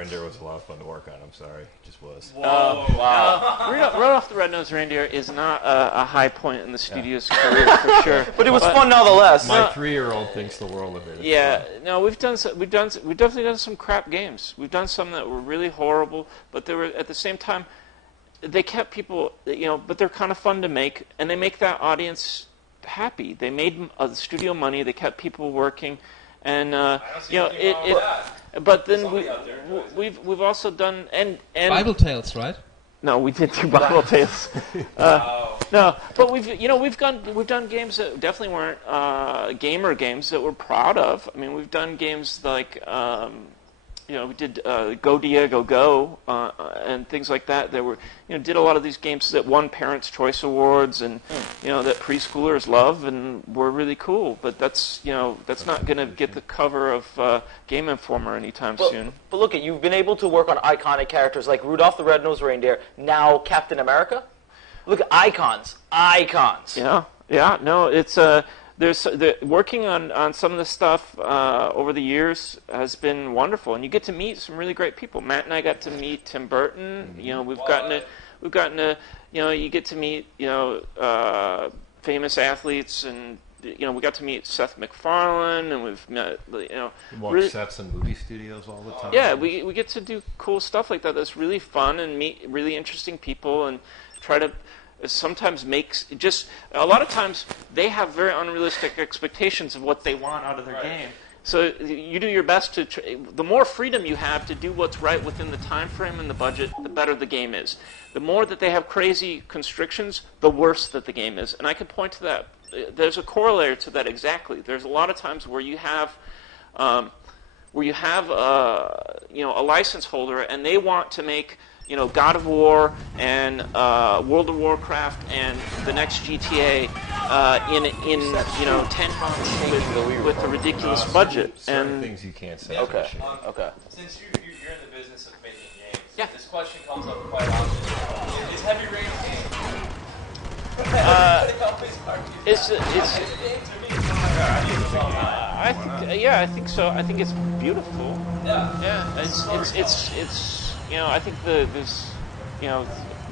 Reindeer was a lot of fun to work on. I'm sorry, it just was. Whoa! Wow. Rudolph the Red-Nosed Reindeer is not a high point in the studio's career for sure. But it was fun nonetheless. My 3-year-old thinks the world of it. Yeah, no, we've definitely done some crap games. We've done some that were really horrible, but they were at the same time they kept people, but they're kind of fun to make, and they make that audience happy. They made studio money. They kept people working, and But then we've also done and Bible Tales, right? No, we did do Bible Tales. No, but we've done games that definitely weren't gamer games that we're proud of. I mean, we've done games like we did Go Diego Go and things like that. That were did a lot of these games that won Parents' Choice Awards and that preschoolers love and were really cool. But that's not going to get the cover of Game Informer anytime soon. But look, you've been able to work on iconic characters like Rudolph the Red-Nosed Reindeer, now Captain America. Look, icons. Yeah. No, it's working on some of the stuff over the years has been wonderful, and you get to meet some really great people. Matt and I got to meet Tim Burton. We've gotten to you get to meet famous athletes, and we got to meet Seth MacFarlane, and we've met You walk sets in movie studios all the time. Yeah, we get to do cool stuff like that. That's really fun and meet really interesting people and try to. Sometimes a lot of times they have very unrealistic expectations of what they want out of their game. So you do your best to. The more freedom you have to do what's right within the time frame and the budget, the better the game is. The more that they have crazy constrictions, the worse that the game is. And I can point to that. There's a corollary to that exactly. There's a lot of times where you have a license holder and they want to make God of War and World of Warcraft and the next GTA in 10 months with a ridiculous budget. And things you can't say. Okay. Since you're in the business of making games, this question comes up quite often. Is Heavy Rain a game? I think so. I think it's beautiful. Yeah. It's I think there's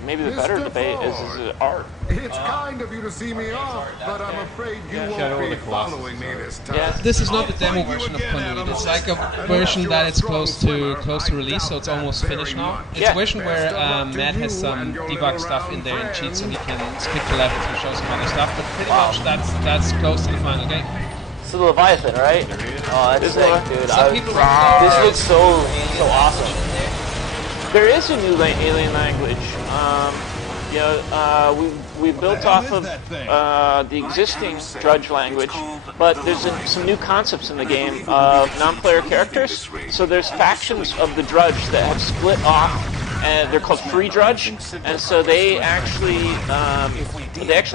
maybe the better debate is it art? It's kind of you to see me off, but I'm afraid you won't be following me this time. Yeah. This is not the demo version of Conduit. It's like a version that is close to release, so it's almost finished now. It's a version where Matt has some debug stuff in there and cheats, so he can skip the levels and show some other stuff. But pretty much that's close to the final game. It's the Leviathan, right? Oh, that's sick, dude. This looks so awesome. There is a new alien language. We built off of the existing Drudge language, but there's some new concepts in the game of non-player characters. So there's factions of the Drudge that have split off, and they're called Free Drudge, and so they actually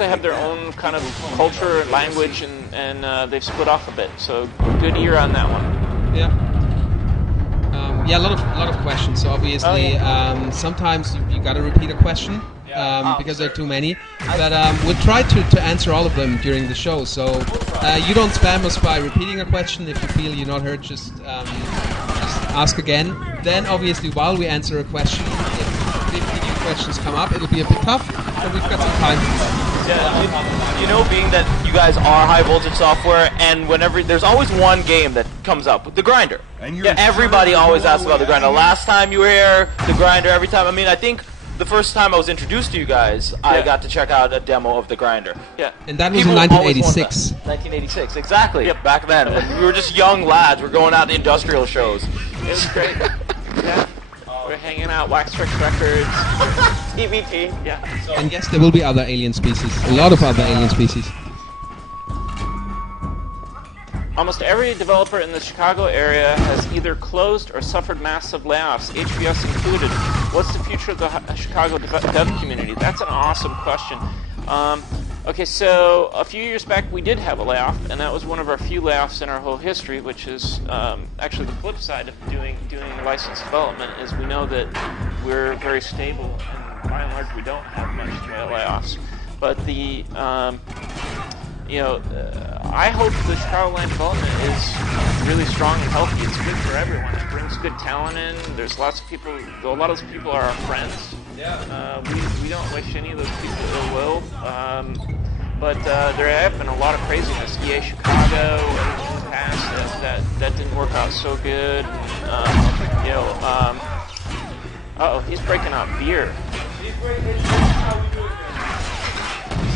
have their own kind of culture and language, and they've split off a bit. So good ear on that one. Yeah. A lot of questions. So obviously, sometimes you got to repeat a question because there are too many. But we'll try to answer all of them during the show. So you don't spam us by repeating a question. If you feel you're not heard, just ask again. Then obviously, while we answer a question, if new questions come up, it'll be a bit tough, but we've got some time. Yeah, being that you guys are high voltage software, and whenever there's always one game that comes up, the Grinder. Everybody always asks about the Grinder. Last time you were here, the Grinder. Every time. I mean, I think the first time I was introduced to you guys, I got to check out a demo of the Grinder. Yeah, and that was in 1986. 1986, exactly. Yep. Back then, when we were just young lads, we're going out to industrial shows. It was great. Yeah. We're hanging out, Waxworks Records, EVP, yeah. And yes, there will be other alien species. A lot of other alien species. Almost every developer in the Chicago area has either closed or suffered massive layoffs, HBS included. What's the future of the Chicago dev community? That's an awesome question. Okay, so a few years back we did have a layoff, and that was one of our few layoffs in our whole history, which is actually the flip side of doing license development, is we know that we're very stable, and by and large we don't have much in the way of layoffs. But I hope the Shadowland development is really strong and healthy. It's good for everyone. It brings good talent in. There's lots of people. A lot of those people are our friends. We don't wish any of those people ill will. But there have been a lot of craziness. EA Chicago in the past that didn't work out so good. He's breaking out beer.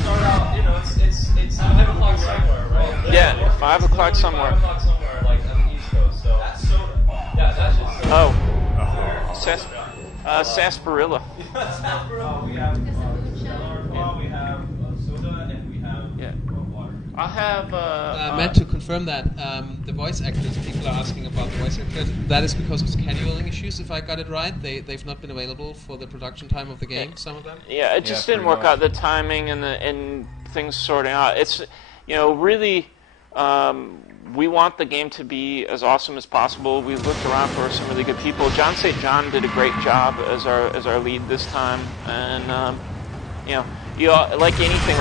Start out, it's 5 o'clock somewhere, right? Yeah, 5 o'clock somewhere. 5 o'clock somewhere, like on the East Coast. So that's soda. Yeah, that's just soda. Sarsaparilla. Sarsaparilla. We have we have soda, and we have water. I'll have. Meant to confirm that the voice actors, people are asking about the voice actors. That is because of scheduling issues. If I got it right, they've not been available for the production time of the game. Some of them. Yeah, it just didn't work out. The timing and things sorting out. It's really. We want the game to be as awesome as possible. We've looked around for some really good people. John St. John did a great job as our lead this time, and like anything,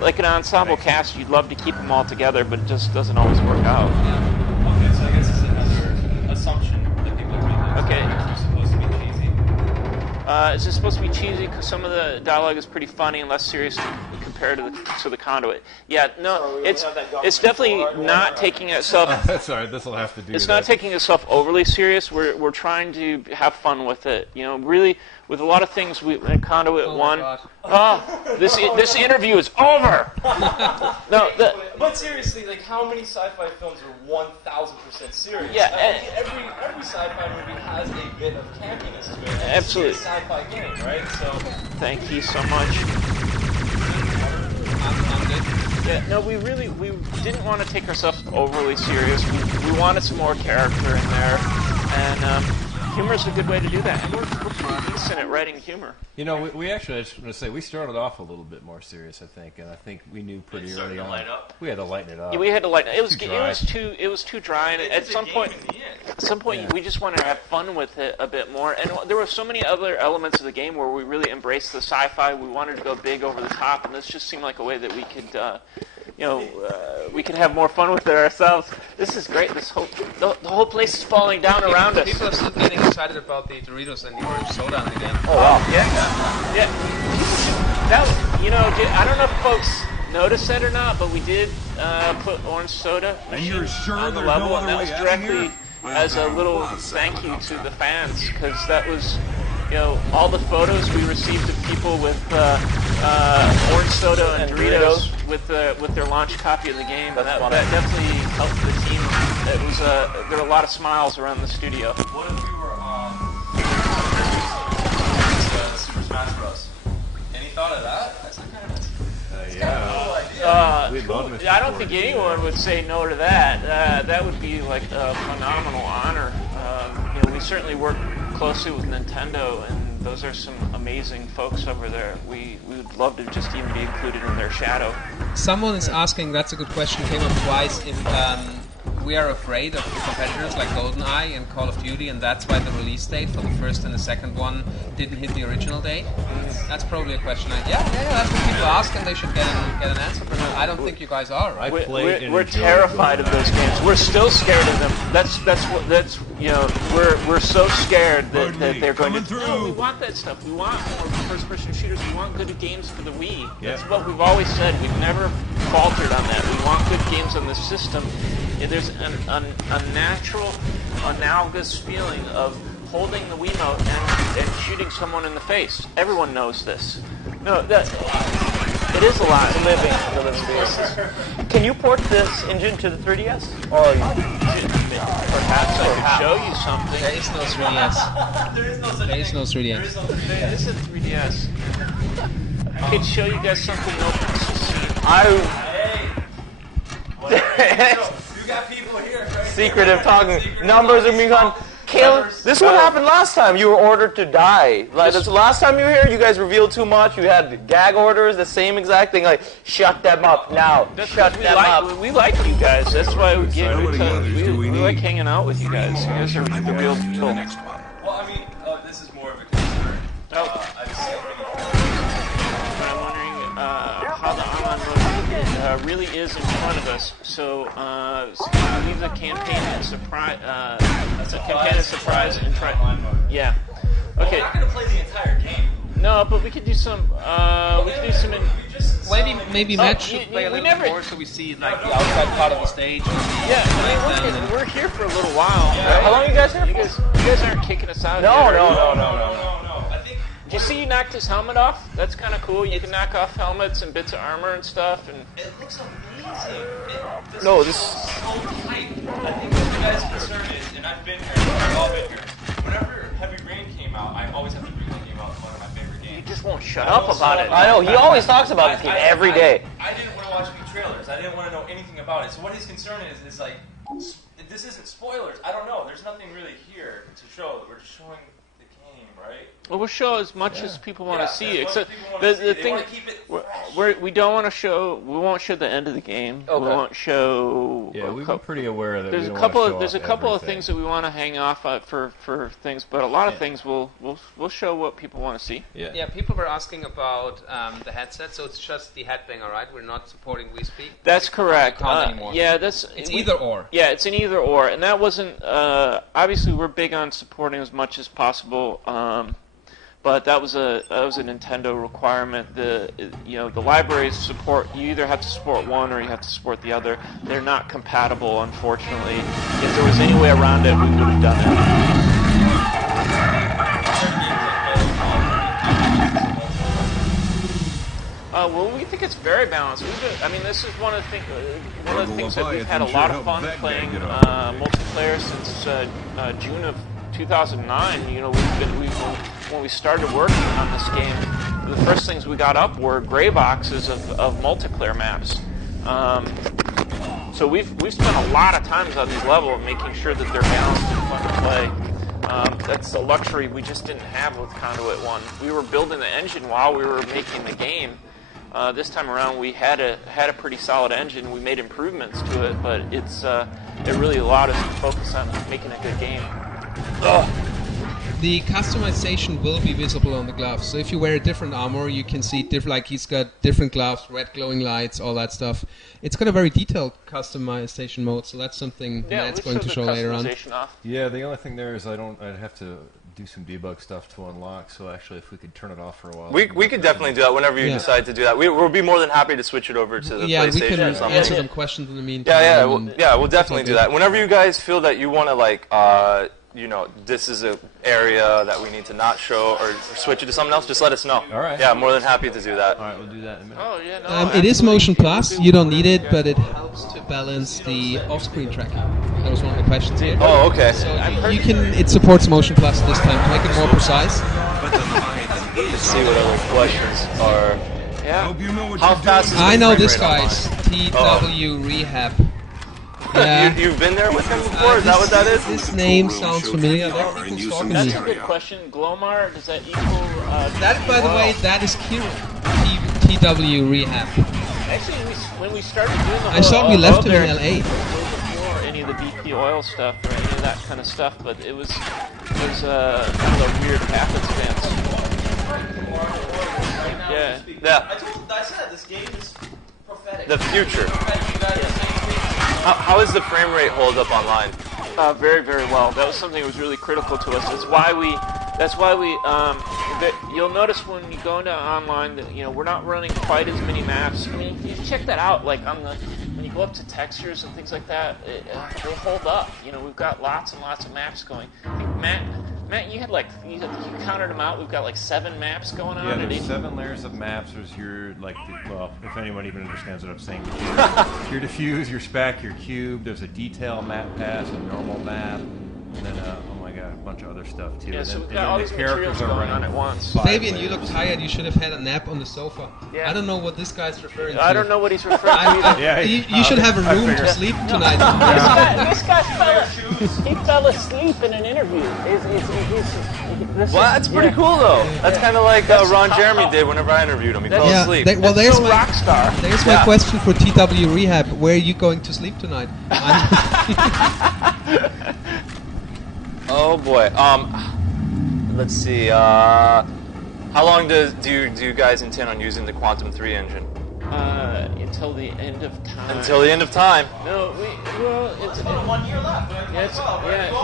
like an ensemble cast, you'd love to keep them all together, but it just doesn't always work out. Yeah. Okay, so I guess it's another assumption that people are making. Okay. It's supposed to be cheesy. Is it supposed to be cheesy because some of the dialogue is pretty funny and less serious compared to the Conduit? Yeah, no, it's definitely not taking itself. That's all right. This will have to do. It's not taking itself overly serious. We're trying to have fun with it. Really, with a lot of things, Conduit won. This interview is over. But seriously, like, how many sci-fi films are 1,000% serious? Yeah, every sci-fi movie has a bit of campiness to it. Absolutely. It's a sci-fi game, right? So. Thank you so much. Yeah, no, we didn't want to take ourselves overly serious. We wanted some more character in there, and humor is a good way to do that. And we're pretty decent at writing humor. We actually, I just want to say, we started off a little bit more serious, I think, and I think we knew pretty early on. We had to lighten it up. Yeah, we had to lighten it. It was too dry, and at some point, we just wanted to have fun with it a bit more. And there were so many other elements of the game where we really embraced the sci-fi. We wanted to go big over the top, and this just seemed like a way that we could. We could have more fun with it ourselves. This is great. The whole place is falling down around us. People are still getting excited about the Doritos and the orange soda again. Oh wow! Yeah. I don't know if folks noticed that or not, but we did put orange soda on the level, and that was directly as a little thank you to the fans, because that was. All the photos we received of people with orange soda and Doritos with their launch copy of the game. That definitely helped the team. It was there were a lot of smiles around the studio. What if we were on Super Smash Bros? Any thought of that? That's kind of cool idea. I don't think anyone would say no to that. That would be like a phenomenal honor. We certainly work closely with Nintendo, and those are some amazing folks over there. We would love to just even be included in their shadow. Someone is asking, that's a good question, came up twice, if we are afraid of competitors like GoldenEye and Call of Duty, and that's why the release date for the first and the second one didn't hit the original date. That's probably a question. That's what people ask, and they should get an answer from it. I don't think you guys are, right? We're terrified of those games. We're still scared of them. We're so scared that they're going to. No, we want that stuff. We want more first-person shooters. We want good games for the Wii. That's what we've always said. We've never faltered on that. We want good games on the system. There's a natural, analogous feeling of holding the Wiimote and shooting someone in the face. Everyone knows this. No, it is a lot. Can you port this engine to the 3DS? Or perhaps I could show you something. There is no 3DS. There is no 3DS. There is a 3DS. I could show you guys something You got people here, right? Secretive talking. Numbers are being gone. Caleb, this is what happened last time. You were ordered to die. Like this last time you were here, you guys revealed too much. You had gag orders, the same exact thing. Like, shut them up now. Shut them up. We like you guys. That's why we like hanging out with you guys. You guys are the real deal. Well, I mean, this is more of a concern. I'm wondering how the online mode. really is in front of us. So leave the campaign at surprise. And try. Yeah. Okay. We're not gonna play the entire game. No, but we could do some. We could do some. Maybe Matt should play a little bit more so we see like the outside part of the stage. Yeah, I mean, we're here for a little while. Right? How long are you guys here? You guys aren't kicking us out. No. I think. Did you see you knocked his helmet off? That's kind of cool. You can knock off helmets and bits of armor and stuff. And it looks amazing. No, this. So hype. I think what you guys' concern is, and I've been here, we've all been here. Whenever Heavy Rain came out, I always have to bring that game up. It's one of my favorite games. he just won't shut up about it. I know, he always talks about this game every day. I didn't want to watch any trailers. I didn't want to know anything about it. So what his concern is like, this isn't spoilers. I don't know. There's nothing really here to show. We're just showing the game, right? Well, we'll show as much as people want to see. As Except people wanna see the it. They thing, wanna keep it fresh. we don't want to show. We won't show the end of the game. Okay. We won't show. Yeah, we've been pretty aware that There's we a don't couple. wanna show There's a off couple of everything. things that we want to hang off for things, but a lot of things we'll show what people want to see. Yeah, people were asking about the headset, so it's just the head thing, all right? We're not supporting WeSpeak. That's correct. Anymore. Yeah, It's either or. Yeah, it's an either or, and that wasn't. Obviously, we're big on supporting as much as possible. But that was a Nintendo requirement. The libraries support. You either have to support one or you have to support the other. They're not compatible, unfortunately. If there was any way around it, we would have done it. Well, we think it's very balanced. This is one of the things that we've had a lot of fun playing multiplayer since June of 2009. When we started working on this game, the first things we got up were gray boxes of multiplayer maps. So we've spent a lot of times on these levels making sure that they're balanced and fun to play. That's a luxury we just didn't have with Conduit 1. We were building the engine while we were making the game. This time around, we had a pretty solid engine. We made improvements to it, but it really allowed us to focus on making a good game. The customization will be visible on the gloves. So if you wear a different armor, you can see like he's got different gloves, red glowing lights, all that stuff. It's got a very detailed customization mode, so that's something Matt's going to show later on. Yeah, the only thing there is I'd have to do some debug stuff to unlock. So actually, if we could turn it off for a while, we could definitely do that whenever you decide to do that. We'll be more than happy to switch it over to the PlayStation. We can or something. answer some questions in the meantime. We'll definitely do that. Whenever you guys feel that you want to this is an area that we need to not show or switch it to something else, just let us know. All right. Yeah, I'm more than happy to do that. All right, we'll do that in a minute. Oh, yeah, no, it is Motion Plus. You don't need it, but it helps to balance the off-screen tracking. That was one of the questions here. Oh, okay. So it supports Motion Plus this time to make it more precise. Let's see what other questions are. Yeah. How fast is I know the this frame rate guy's TW Rehab. Yeah. You've been there with him before? Is that what that is? This name sounds familiar. There are people stalking me. That's a good question. Glomar, does that equal... that, by the way, that is Kieran. TW Rehab. Actually, when we started doing the whole... I saw we left him in LA. Before any of the BP oil stuff or any of that kind of stuff, but it was kind of a weird path expense. Yeah. I said this game is prophetic. The future. How is the frame rate hold up online? Very, very well. That was something that was really critical to us. That's why we. You'll notice when you go into online that we're not running quite as many maps. I mean, you check that out. Like when you go up to textures and things like that, they hold up. We've got lots and lots of maps going. I think Matt, you counted them out. We've got like 7 maps going on. Yeah, there's 7 layers of maps. There's your if anyone even understands what I'm saying, your diffuse, your spec, your cube. There's a detail map pass, a normal map, and then a bunch of other stuff too. Yeah, and so then, we've got all these materials going on at once. Fabian, you look tired. You should have had a nap on the sofa. Yeah. I don't know what this guy's referring to. I don't know what he's referring to. You should have a room to sleep tonight. This guy fell asleep in an interview. That's pretty cool, though. That's kind of like Ron Jeremy did whenever I interviewed him. He fell asleep. There's my rock star. There's my question for TW Rehab. Where are you going to sleep tonight? Oh boy. Let's see. How long do you guys intend on using the Quantum 3 engine? until the end of time. Until the end of time. No, well, it's 1 year left. Right? yeah, it's, yeah.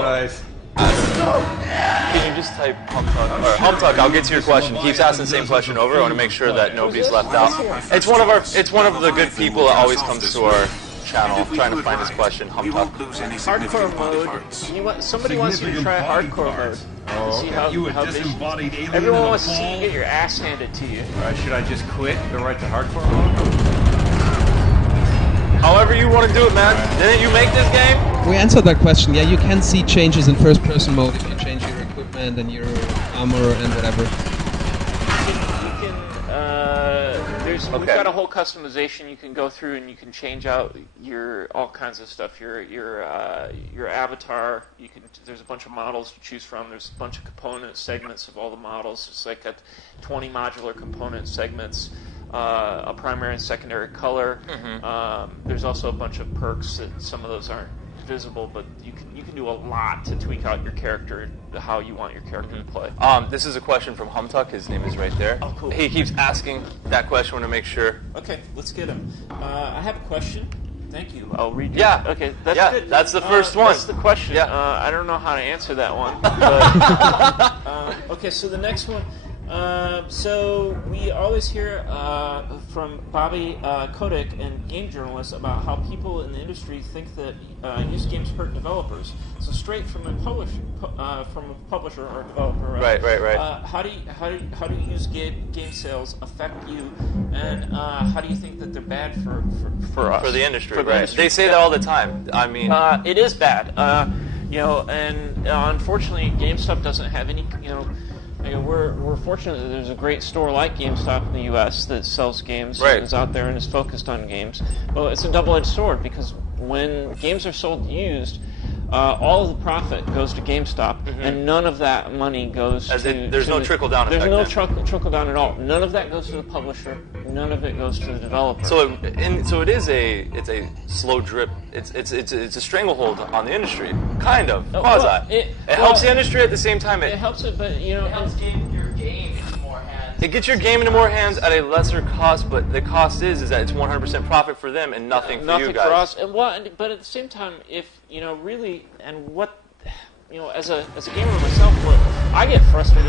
Nice. Can you just type Humtuck? I'll get to your question. He keeps asking the same question over. I want to make sure that nobody's left out. It's one of the good people that always comes to our channel trying to find this question. Humtuck. Hardcore mode. Somebody wants you to try hardcore mode. See how big. Everyone wants to see you get your ass handed to you. Should I just quit and go right to hardcore mode? However you want to do it, man. Didn't you make this game? We answered that question. Yeah, you can see changes in first-person mode if you change your equipment and your armor and whatever. We've got a whole customization you can go through, and you can change out all kinds of stuff. Your avatar. There's a bunch of models to choose from. There's a bunch of component segments of all the models. It's like 20 modular component segments. A primary and secondary color. There's also a bunch of perks that some of those aren't visible, but you can do a lot to tweak out your character, how you want your character to play. This is a question from Humtuck. His name is right there. Oh, cool. He keeps asking that question. I want to make sure. Okay, let's get him. I have a question. Thank you. I'll read. Yeah. Okay, that's good. That's the first one. That's the question. Yeah. I don't know how to answer that one. But, okay, so the next one. So we always hear from Bobby Kotick and game journalists about how people in the industry think that used games hurt developers. So straight from a publisher or developer. Right. How do used game sales affect you, and how do you think that they're bad for us? For the industry, For the right? industry. They say that all the time. I mean, it is bad. And unfortunately, GameStop doesn't have any. We're fortunate that there's a great store like GameStop in the U.S. that sells games and is out there and is focused on games. Well, it's a double-edged sword because when games are sold used, all of the profit goes to GameStop, and none of that money goes to... There's no trickle-down effect. There's no trickle-down at all. None of that goes to the publisher. None of it goes to the developer. So it's a slow drip. It's a stranglehold on the industry, kind of. It helps the industry at the same time. It helps it, but it helps get your game into more hands. It gets your game into more hands at a lesser cost, but the cost is that it's 100% profit for them and nothing for you guys. Nothing for us. And but at the same time, if really, and what as a gamer myself, what I get frustrated